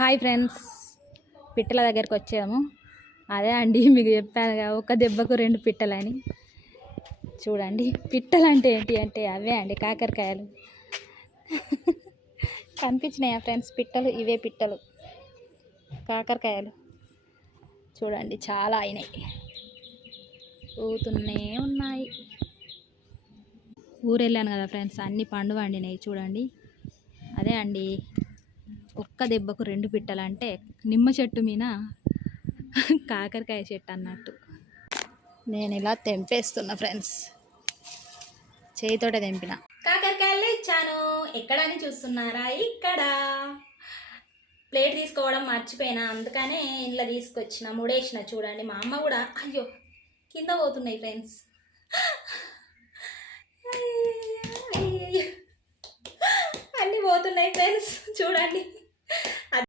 Hi friends. పిట్టల దగ్గరికి వచ్చాము. అదే అండి మీకు చెప్పాను కదా ఒక దెబ్బకు రెండు పిట్టలని. చూడండి పిట్టలు అంటే ఏంటి అంటే అవే అండి కాకరకాయలు. కనిపించినాయా ఫ్రెండ్స్? పిట్టలు ఇవే పిట్టలు. కాకరకాయలు. చూడండి చాలా అయినాయి. ఊతూనే ఉన్నాయి. ఊరు వెళ్ళాను కదా ఫ్రెండ్స్ అన్ని పండు వండినాయి చూడండి. అదే అండి ఒక్క దెబ్బకు రెండు పిట్టలు అంటే నిమ్మ చెట్టు మీద కాకరకాయ చెట్టు అన్నట్టు. నేను ఇలా తెంపేస్తున్నా ఫ్రెండ్స్. చేయితోటే తెంపిన. కాకరకాయలు ఇచ్చాను ఎక్కడని చూస్తున్నారా? ఇక్కడ. ప్లేట్ తీసుకోవడం మర్చిపోయినా అందుకనే ఇంట్లో తీసుకొచ్చిన ముడేసిన చూడండి. మా అమ్మ కూడా అయ్యో కింద పోతున్నాయి ఫ్రెండ్స్. అన్నీ పోతున్నాయి ఫ్రెండ్స్ చూడండి